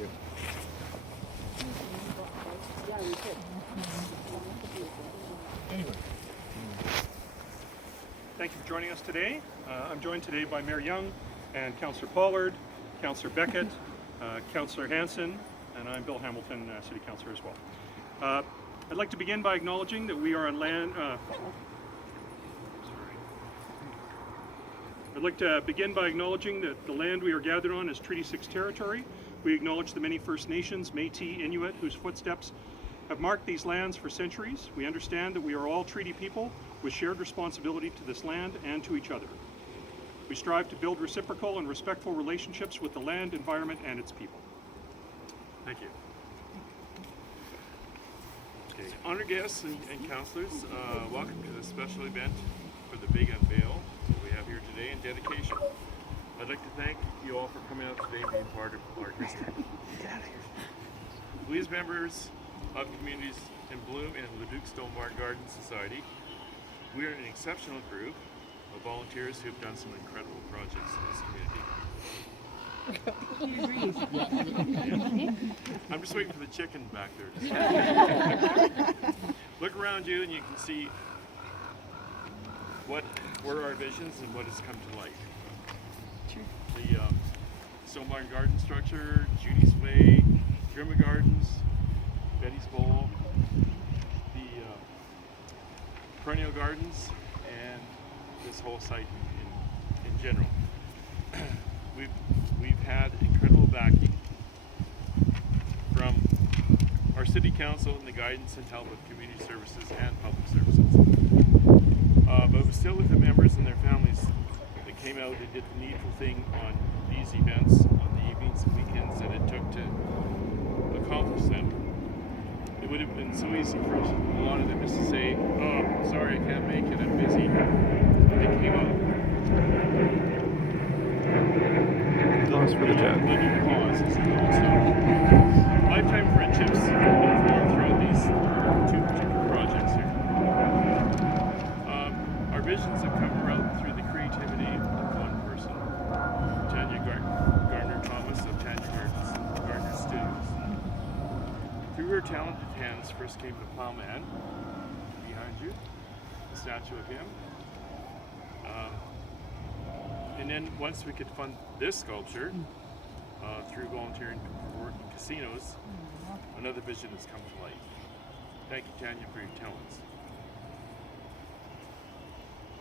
you. Anyway. Thank you for joining us today. I'm joined today by Mayor Young and Councillor Pollard, Councillor Beckett, Councillor Hanson, and I'm Bill Hamilton, City Councillor as well. I'd like to begin by acknowledging that we are on land. I'd like to begin by acknowledging that the land we are gathered on is Treaty 6 territory. We acknowledge the many First Nations, Métis, Inuit, whose footsteps have marked these lands for centuries. We understand that we are all treaty people with shared responsibility to this land and to each other. We strive to build reciprocal and respectful relationships with the land, environment, and its people. Thank you. Okay, honored guests and councillors, welcome to this special event for the big unveil that we have here today and dedication. I'd like to thank you all for coming out today and being part of our history. We as members of communities in Bloom and Leduc Alberta Society, we are an exceptional group of volunteers who have done some incredible projects in this community. I'm just waiting for the chicken back there. Look around you and you can see what were our visions and what has come to life. The Stone Garden structure, Judy's Way, Grimma Gardens, Betty's Bowl, the perennial gardens, and this whole site in general. We've had incredible backing from our city council and the guidance and help of community services and public services. But it was still with the members and their families that came out and did the needful thing on these events, on the evenings and weekends that it took to accomplish them. It would have been so easy for a lot of them just to say, oh, sorry, I can't make it, I'm busy. They came out. Applause for the judge. Leduc Alberta is so lifetime friendships formed throughout these two particular projects here. Our visions have come about through the creativity of one person, Garner-Tomas of Garner Studios. Through her talented hands first came the plowman, behind you, the statue of him. And then once we could fund this sculpture, through volunteering for work in casinos, another vision has come to life. Thank you, Tanya, for your talents.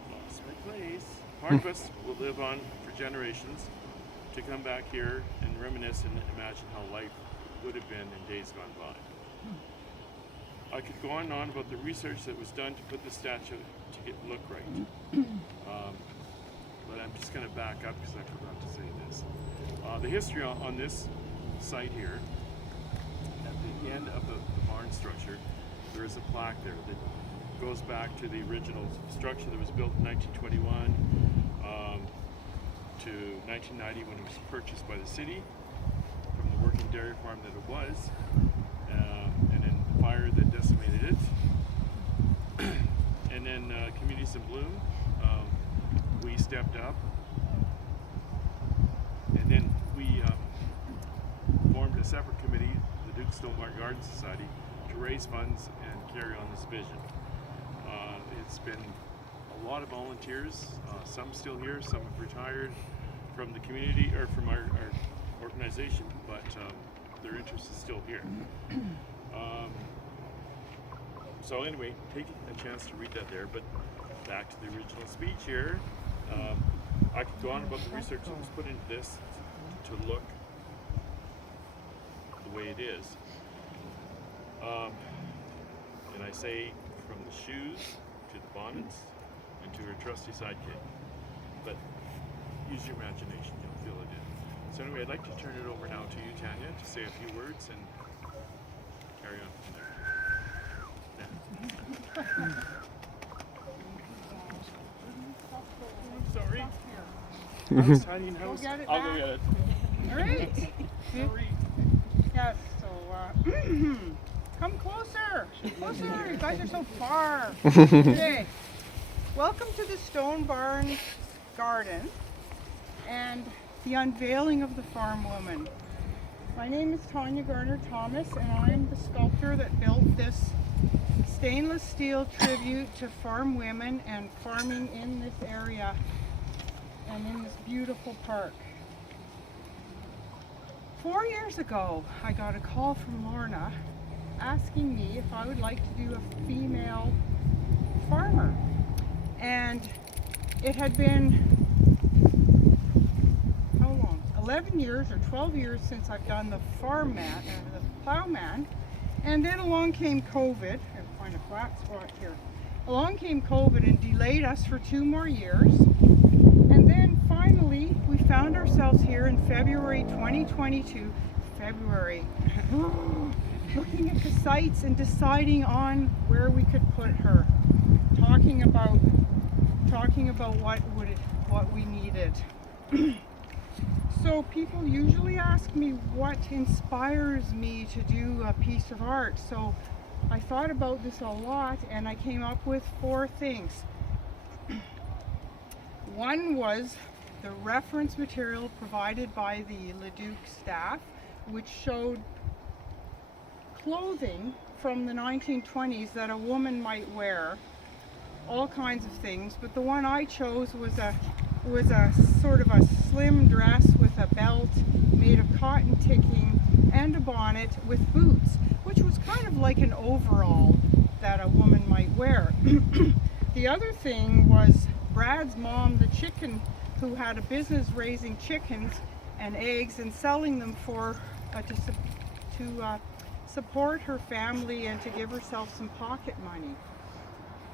Lost my place. Part of us will live on for generations to come back here and reminisce and imagine how life would have been in days gone by. I could go on and on about the research that was done to put the statue to look right. But I'm just going to back up because I forgot to say this. The history on this site here, at the end of the barn structure, there is a plaque there that goes back to the original structure that was built in 1921 to 1990 when it was purchased by the city from the working dairy farm that it was, and then the fire that decimated it, and then Communities in Bloom. We stepped up, and then we formed a separate committee, the Leduc Alberta Society, to raise funds and carry on this vision. It's been a lot of volunteers, some still here, some have retired from the community or from our organization, but their interest is still here. So anyway, take a chance to read that there, but back to the original speech here. I could go on about the research that was put into this to look the way it is. And I say from the shoes to the bonnets and to her trusty sidekick. But use your imagination, you'll feel it in. So anyway, I'd like to turn it over now to you, Tanya, to say a few words and carry on from there. Yeah. Sorry. I was tidying house. I'll go get it. All right. Sorry. Yes, so come closer. Closer. You guys are so far. Okay. Welcome to the Stone Barn Garden and the unveiling of the farm woman. My name is Garner-Tomas, and I'm the sculptor that built this stainless steel tribute to farm women and farming in this area and in this beautiful park. 4 years ago, I got a call from Lorna asking me if I would like to do a female farmer. And it had been, how long? 11 years or 12 years since I've done the farmman, the plowman. And then along came COVID. I'll find a flat spot here. Along came COVID and delayed us for 2 more years. And then finally, we found ourselves here in February 2022. February. Looking at the sites and deciding on where we could put her. Talking about what we needed. So people usually ask me what inspires me to do a piece of art. So I thought about this a lot and I came up with 4 things. One was the reference material provided by the Leduc staff, which showed clothing from the 1920s that a woman might wear, all kinds of things, but the one I chose was a sort of a slim dress with a belt made of cotton ticking and a bonnet with boots, which was kind of like an overall that a woman might wear. The other thing was Brad's mom, the chicken, who had a business raising chickens and eggs and selling them for to support her family and to give herself some pocket money,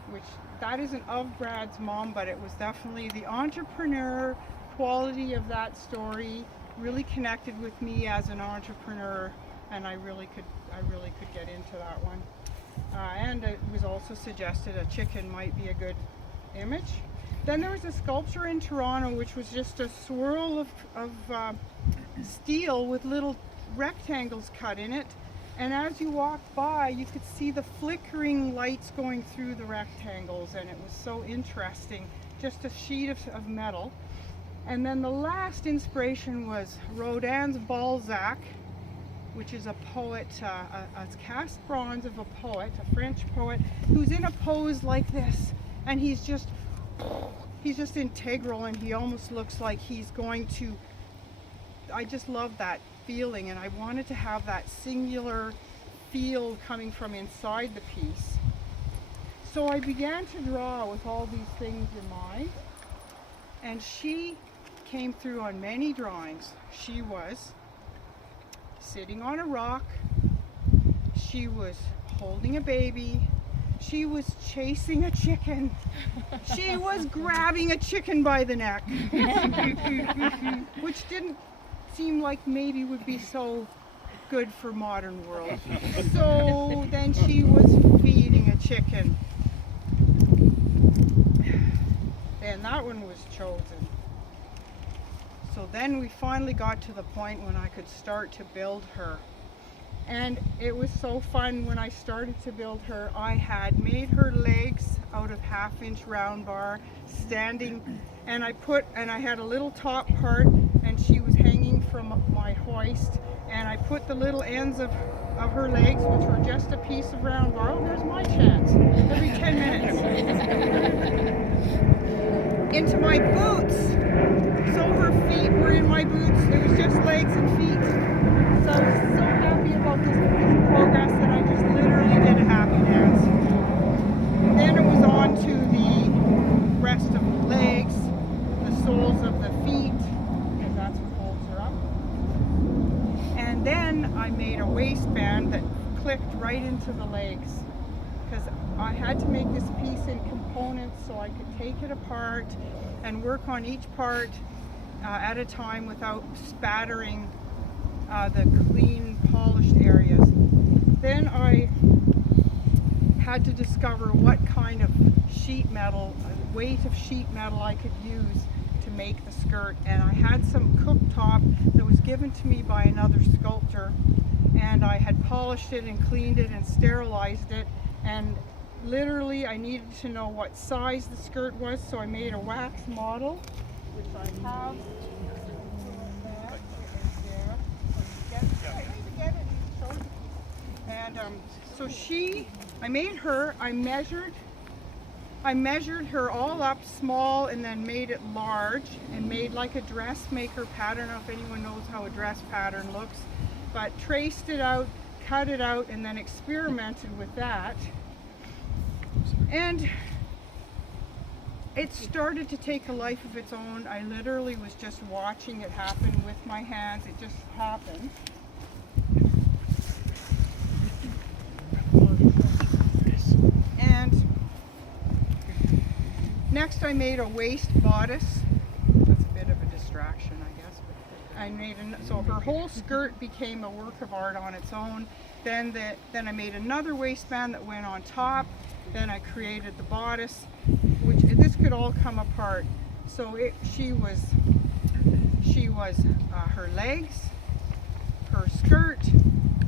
which that isn't of Brad's mom, but it was definitely the entrepreneur quality of that story really connected with me as an entrepreneur, and I really could get into that one. And it was also suggested a chicken might be a good image. Then there was a sculpture in Toronto which was just a swirl of steel with little rectangles cut in it. And as you walked by, you could see the flickering lights going through the rectangles, and it was so interesting, just a sheet of metal. And then the last inspiration was Rodin's Balzac, which is a poet, a cast bronze of a poet, a French poet, who's in a pose like this, and he's just integral, and he almost looks like he's going to, I just love that feeling, and I wanted to have that singular feel coming from inside the piece. So I began to draw with all these things in mind, and she came through on many drawings. She was sitting on a rock, she was holding a baby, she was chasing a chicken, she was grabbing a chicken by the neck, which didn't seem like maybe would be so good for modern world. So then she was feeding a chicken. And that one was chosen. So then we finally got to the point when I could start to build her. And it was so fun when I started to build her. I had made her legs out of 1/2-inch round bar, standing, and I had a little top part, and she was hanging from my hoist, and I put the little ends of her legs, which were just a piece of round bar. Oh, there's my chance. Every 10 minutes. Into my boots. So her feet were in my boots. It was just legs and feet. So I was so happy about this progress that I just literally did a happy dance. Then it was on to the rest of the legs, the soles of the feet, because that's what holds her up. And then I made a waistband that clicked right into the legs, because I had to make this piece in components so I could take it apart and work on each part at a time without spattering the clean, polished areas. Then I had to discover what kind of sheet metal, weight of sheet metal I could use to make the skirt. And I had some cooktop that was given to me by another sculptor, and I had polished it and cleaned it and sterilized it, and literally I needed to know what size the skirt was, so I made a wax model, which I have. And so I made her, I measured her all up small and then made it large and made like a dressmaker pattern. I don't know if anyone knows how a dress pattern looks, but traced it out, cut it out, and then experimented with that. And it started to take a life of its own. I literally was just watching it happen with my hands. It just happened. And next I made a waist bodice. That's a bit of a distraction, I guess. So her whole skirt became a work of art on its own. Then I made another waistband that went on top. Then I created the bodice, which this could all come apart. So she was her legs, her skirt,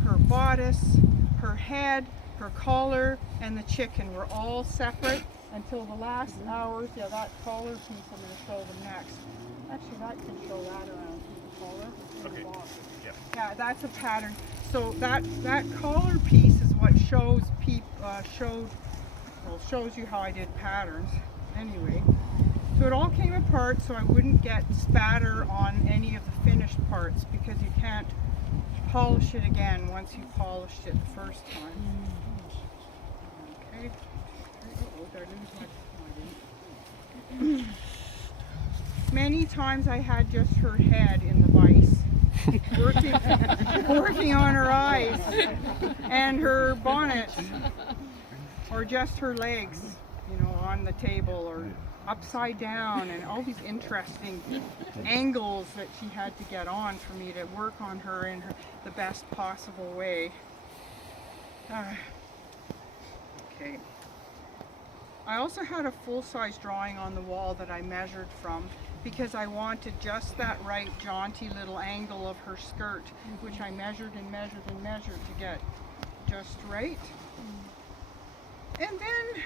her bodice, her head, her collar, and the chicken were all separate until the last hours. Yeah, that collar piece I'm going to show them next. Actually, that can show that around the collar. Okay. Yeah. Yeah, that's a pattern. So that collar piece is what shows you how I did patterns. Anyway, so it all came apart so I wouldn't get spatter on any of the finished parts, because you can't polish it again once you polished it the first time. Okay. Uh-oh, did I lose my Many times I had just her head in the vise, working on her eyes and her bonnet, or just her legs, on the table or upside down, and all these interesting angles that she had to get on for me to work on her in the best possible way. Okay. I also had a full-size drawing on the wall that I measured from, because I wanted just that right jaunty little angle of her skirt, which I measured and measured and measured to get just right. And then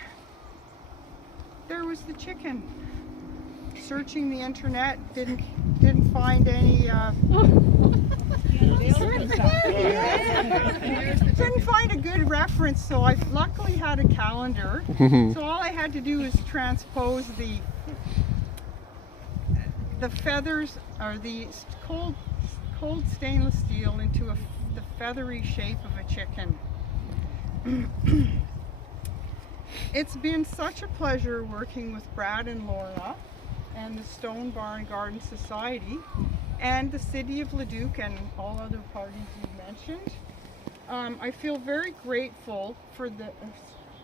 there was the chicken. Searching the internet, didn't find any didn't find a good reference, so I luckily had a calendar. So all I had to do was transpose the feathers, or the cold stainless steel, into the feathery shape of a chicken. It's been such a pleasure working with Brad and Lorna and the Stone Barn Garden Society and the City of Leduc and all other parties you mentioned. I feel very grateful for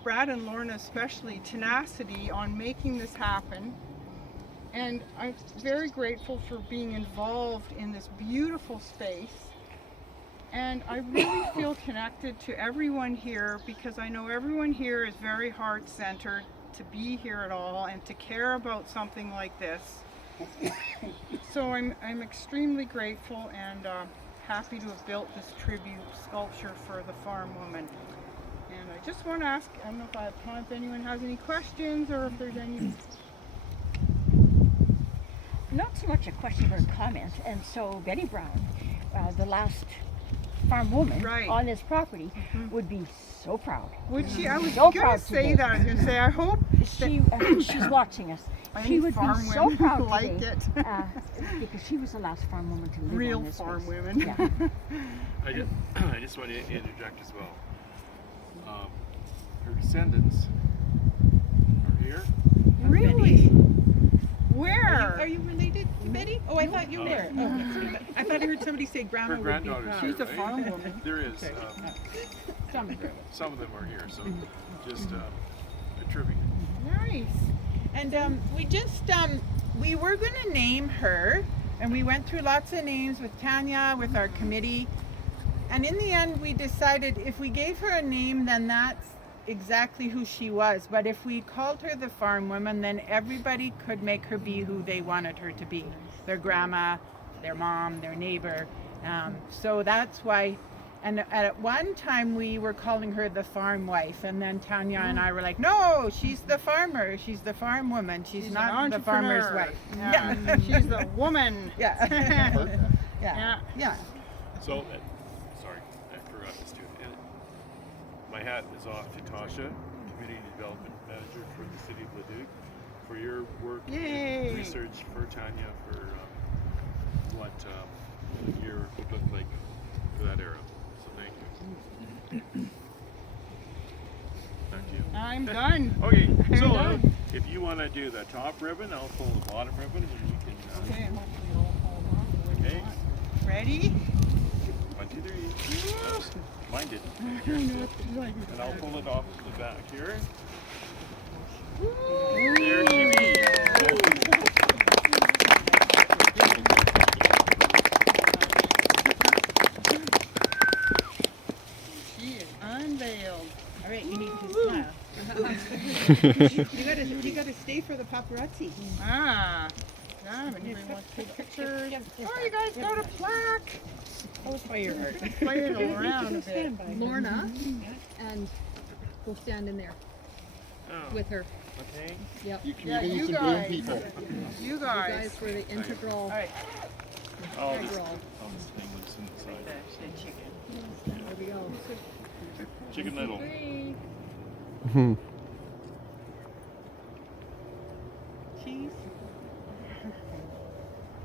Brad and Lorna especially, tenacity on making this happen. And I'm very grateful for being involved in this beautiful space. And I really feel connected to everyone here, because I know everyone here is very heart-centered to be here at all and to care about something like this. So I'm extremely grateful and happy to have built this tribute sculpture for the farm woman. And I just want to ask, I don't know if I have time, if anyone has any questions or if there's any... Not so much a question or a comment. And so Betty Brown, the last farm woman on this property, would be so proud. Would she? I was so going to say that. I was going to say, I hope she's watching us. She would be so proud like today, it. because she was the last farm woman to live Real on this farm place. women. Yeah. I just want to interject as well. Her descendants are here. Really? Where? Are you related to Betty? Oh, I thought you were. Oh, I thought I heard somebody say grandma Her would be granddaughter's proud. here, She's a right? farm woman. There is. Some of them. Some of them are here, so just a tribute. Nice. And we were going to name her, and we went through lots of names with Tanya, with our committee, and in the end we decided if we gave her a name, then that's exactly who she was. But if we called her the farm woman, then everybody could make her be who they wanted her to be. Their grandma, their mom, their neighbor. So that's why. And at one time we were calling her the farm wife, and then Tanya and I were like, no, she's the farmer, she's the farm woman, she's not the farmer's wife. Yeah. She's the woman. Yeah. Yeah. Yeah. So, sorry, I forgot this too. my hat is off to Tasha, Community Development Manager for the City of Leduc, for your work Yay. and research, for Tanya, for what the year would look like for that era. So thank you. Back to you. I'm done. Okay, I'm so done. if you want to do the top ribbon, I'll pull the bottom ribbon, and we can. Okay, hopefully it'll hold on to what you Okay. want. Ready? 1, 2, 3. Oops, mine didn't. And I'll pull it off the back here. There she be. She is unveiled. All right, you need to smile. you gotta stay for the paparazzi. Ah. Yeah, anybody wants to take pictures? Oh, you guys got a plaque. Tell us why you're hurt. Play it around a bit. Lorna, and we'll stand in there Oh, with her. okay. Yep. Yeah, you guys. You You guys. guys were the integral. All right. I'll just, Integral. I'll just hang this inside. There we go. Chicken little. 3.